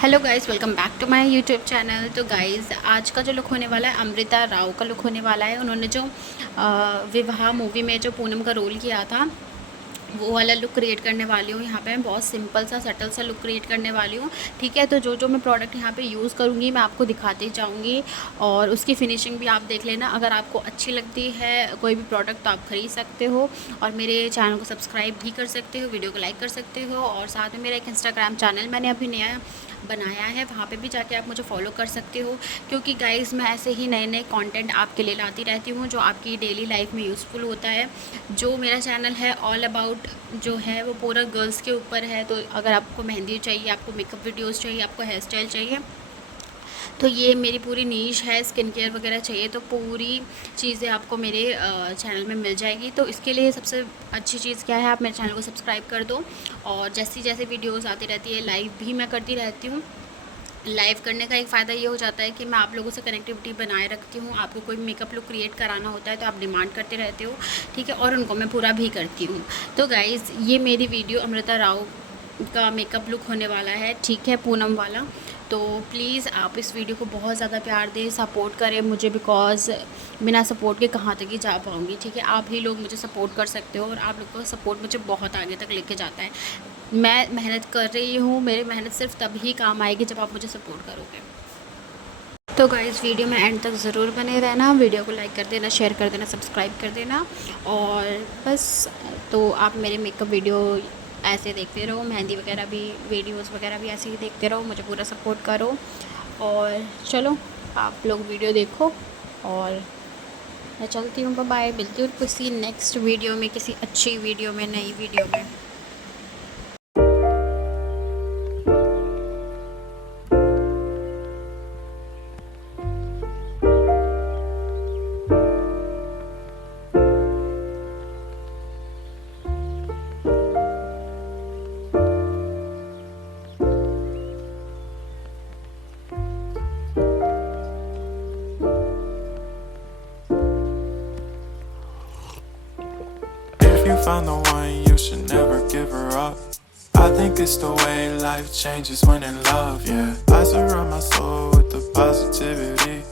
Hello guys, welcome back to my YouTube channel. तो guys, आज का जो लुक होने वाला है अमृता राव का लुक होने वाला है। उन्होंने जो विवाह मूवी में जो पूनम का रोल किया था वो वाला लुक क्रिएट करने वाली हूँ। यहाँ पे मैं बहुत सिंपल सा सटल सा लुक क्रिएट करने वाली हूँ। ठीक है, तो जो जो मैं प्रोडक्ट यहाँ पे यूज़ करूँगी मैं आपको दिखाती जाऊँगी और उसकी फिनिशिंग भी आप देख लेना। अगर आपको अच्छी लगती है कोई भी प्रोडक्ट तो आप ख़रीद सकते हो और मेरे चैनल को सब्सक्राइब भी कर सकते हो, वीडियो को लाइक कर सकते हो। और साथ में मेरा एक इंस्टाग्राम चैनल मैंने अभी नया बनाया है, वहाँ पे भी जाके आप मुझे फॉलो कर सकते हो, क्योंकि गाइज़ मैं ऐसे ही नए नए कंटेंट आपके लिए लाती रहती हूँ जो आपकी डेली लाइफ में यूज़फुल होता है। जो मेरा चैनल है ऑल अबाउट जो है वो पूरा गर्ल्स के ऊपर है। तो अगर आपको मेहंदी चाहिए, आपको मेकअप वीडियोस चाहिए, आपको हेयर स्टाइल चाहिए, तो ये मेरी पूरी नीश है। स्किन केयर वगैरह चाहिए तो पूरी चीज़ें आपको मेरे चैनल में मिल जाएगी। तो इसके लिए सबसे अच्छी चीज़ क्या है, आप मेरे चैनल को सब्सक्राइब कर दो। और जैसी जैसे वीडियोस आती रहती है, लाइव भी मैं करती रहती हूँ। लाइव करने का एक फ़ायदा ये हो जाता है कि मैं आप लोगों से कनेक्टिविटी बनाए रखती हूँ। आपको कोई मेकअप लुक क्रिएट कराना होता है तो आप डिमांड करते रहते हो, ठीक है, और उनको मैं पूरा भी करती हूँ। तो गाइज़, ये मेरी वीडियो अमृता राव का मेकअप लुक होने वाला है, ठीक है, पूनम वाला। तो प्लीज़ आप इस वीडियो को बहुत ज़्यादा प्यार दें, सपोर्ट करें मुझे, बिकॉज़ बिना सपोर्ट के कहाँ तक ही जा पाऊँगी। ठीक है, आप ही लोग मुझे सपोर्ट कर सकते हो और आप लोग का सपोर्ट मुझे बहुत आगे तक लेके जाता है। मैं मेहनत कर रही हूँ, मेरी मेहनत सिर्फ तभी काम आएगी जब आप मुझे सपोर्ट करोगे। तो गाइस, वीडियो में एंड तक ज़रूर बने रहना, वीडियो को लाइक कर देना, शेयर कर देना, सब्सक्राइब कर देना। और बस, तो आप मेरे मेकअप वीडियो ऐसे देखते रहो, मेहंदी वगैरह भी, वीडियोस वगैरह भी ऐसे ही देखते रहो, मुझे पूरा सपोर्ट करो। और चलो, आप लोग वीडियो देखो और मैं चलती हूँ। बाय, मिलती हूँ किसी नेक्स्ट वीडियो में, किसी अच्छी वीडियो में, नई वीडियो में। If you found the one, you should never give her up. I think it's the way life changes when in love, yeah. I surround my soul with the positivity.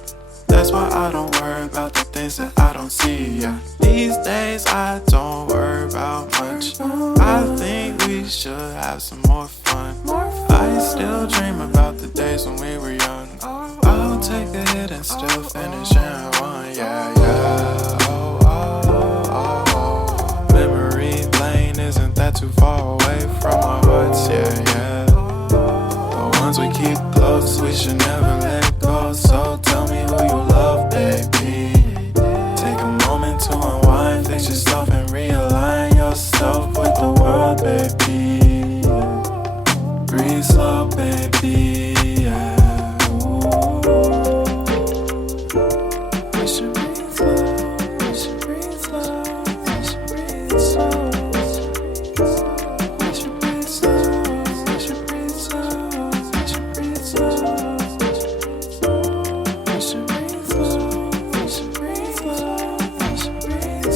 That's why I don't worry about the things that I don't see, yeah. These days I don't worry about much. I think we should have some more fun. I still dream about the days when we were young. I'll take a hit and still finish in one, yeah, yeah. Oh, oh, oh, oh. Memory lane isn't that too far away from our hearts, yeah, yeah. The ones we keep close, we should never let go. So tell me who you love, baby. Take a moment to unwind, fix yourself and realign yourself with the world, baby. Breathe slow, baby, yeah. We should breathe slow, we should breathe slow, we should breathe slow. We should breathe slow, we should breathe slow, we should breathe slow. We should breathe slow, we should breathe slow, we should breathe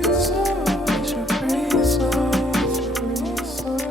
slow. We should breathe slow, breathe slow.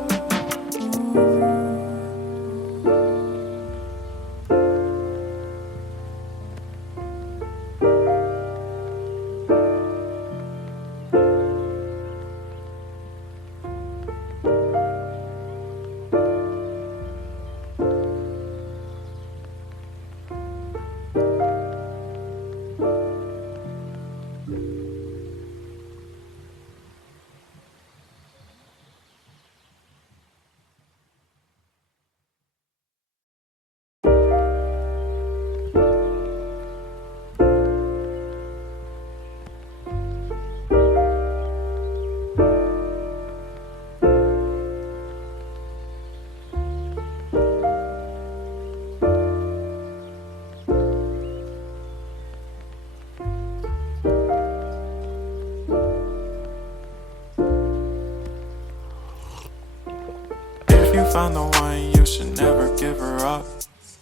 If you found the one, you should never give her up.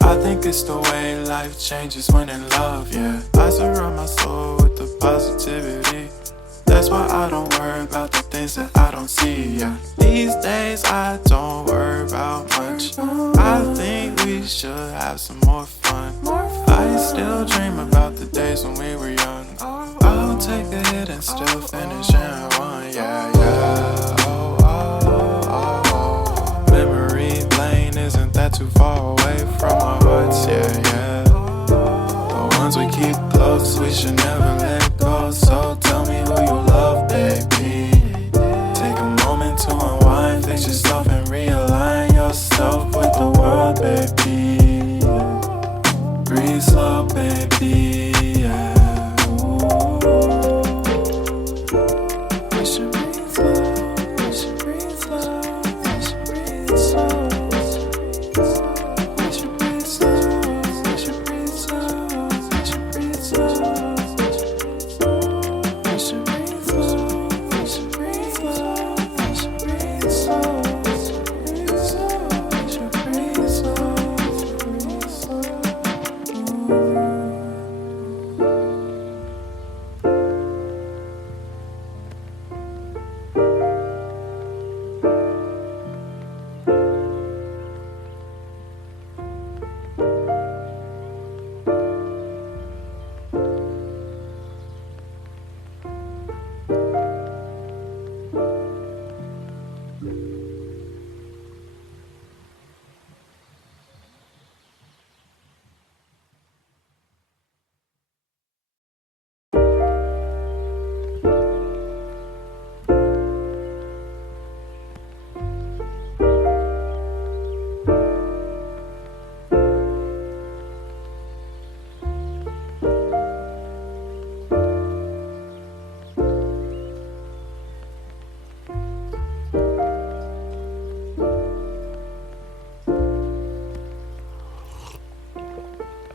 I think it's the way life changes when in love, yeah. I surround my soul with the positivity. That's why I don't worry about the things that I don't see, yeah. These days I don't worry about much. should have some more fun. I still dream about the days when we were young. I'll take a hit and still finish in one. Yeah, yeah. Oh, oh, oh, oh. Memory lane isn't that too far away from our hearts. Yeah, yeah. The ones we keep close, we should never let go. So tell me who you love, baby. Take a moment to unwind, fix yourself and realign yourself with the world, baby. Breathe slow, baby. Yeah. We should breathe slow. We should breathe slow. We should breathe slow. We should breathe slow. We should breathe slow. We should breathe slow. We should breathe slow. We should breathe slow. We should breathe slow. We should breathe slow.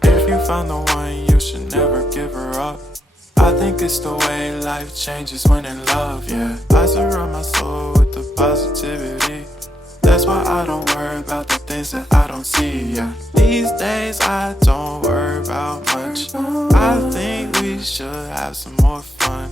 If you found the one, you should never give her up. I think it's the way life changes when in love, yeah. I surround my soul with the positivity. That's why I don't worry about the things that I don't see, yeah. These days I don't worry about much. I think we should have some more fun.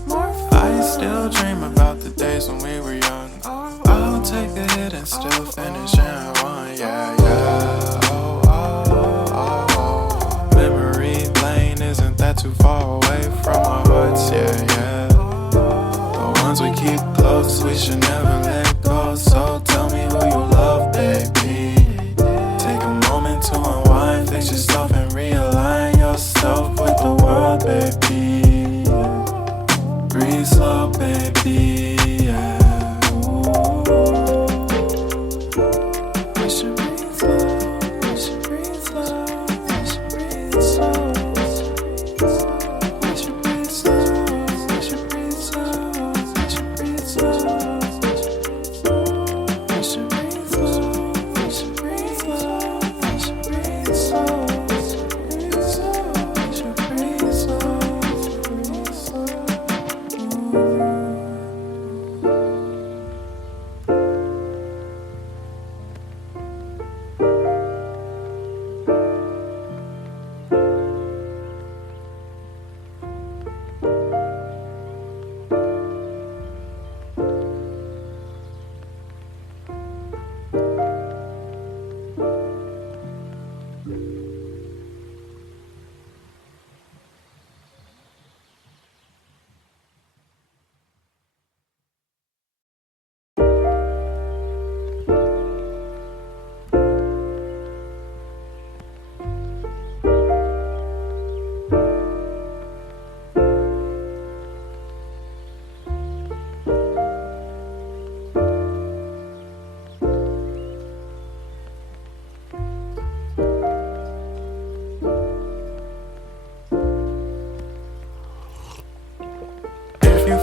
I still dream about the days when we were young. I'll take a hit and still finish in one, yeah, yeah. Oh, oh, oh, oh. Memory lane isn't that too far away from our hearts, yeah, yeah. The ones we keep close, we should never let go. So tell me who you love, baby. Take a moment to unwind, fix yourself and realign yourself with the world, baby. Breathe slow, baby. Yeah. We should breathe slow. We should breathe slow. We should breathe slow. We should breathe slow. We should breathe slow. We should breathe slow. We should breathe slow. We should breathe slow. We should breathe slow. We should breathe slow.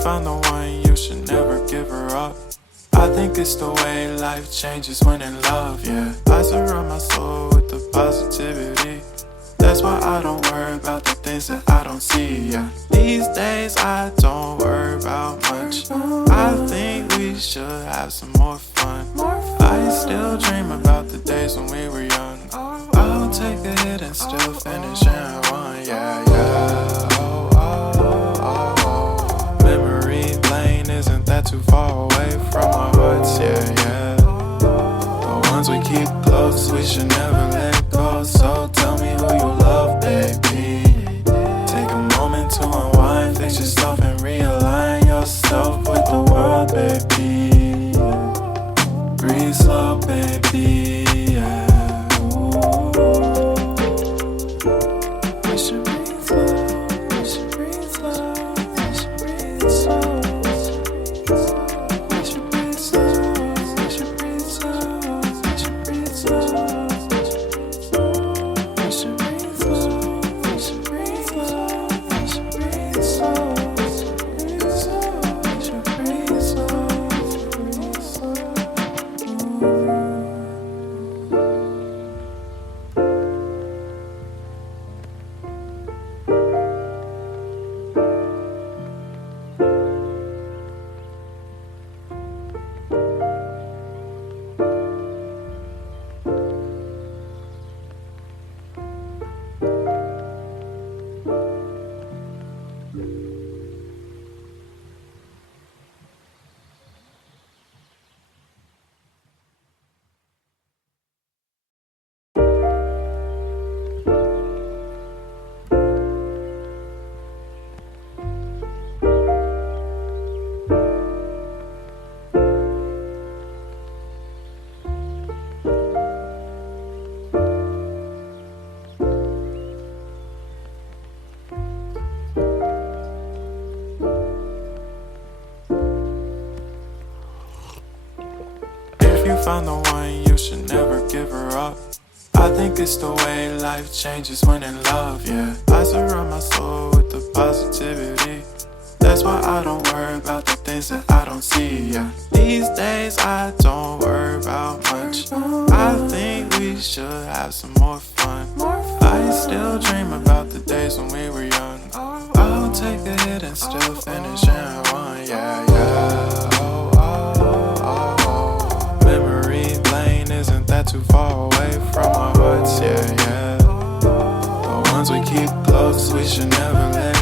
Found the one, you should never give her up. I think it's the way life changes when in love, yeah. I surround my soul with the positivity. That's why I don't worry about the things that I don't see, yeah. These days I don't worry about much. I think we should have some more fun. I still dream about the days when we were young. I'll take a hit and still finish in one, yeah, yeah. Oh, oh, oh, oh. Memory lane isn't that too far away from our hearts, yeah, yeah. The ones we keep close, we should never let go. found the one, you should never give her up. I think it's the way life changes when in love, yeah. I surround my soul with the positivity. That's why I don't worry about the things that I don't see, yeah. These days I don't worry about much. I think we should have some more fun. I still dream about the days when we were young. I'll take a hit and still finish in one, yeah, yeah. Oh, oh, oh, oh. Memory lane isn't that too far away from our hearts, yeah, yeah. The ones we keep close, we should never let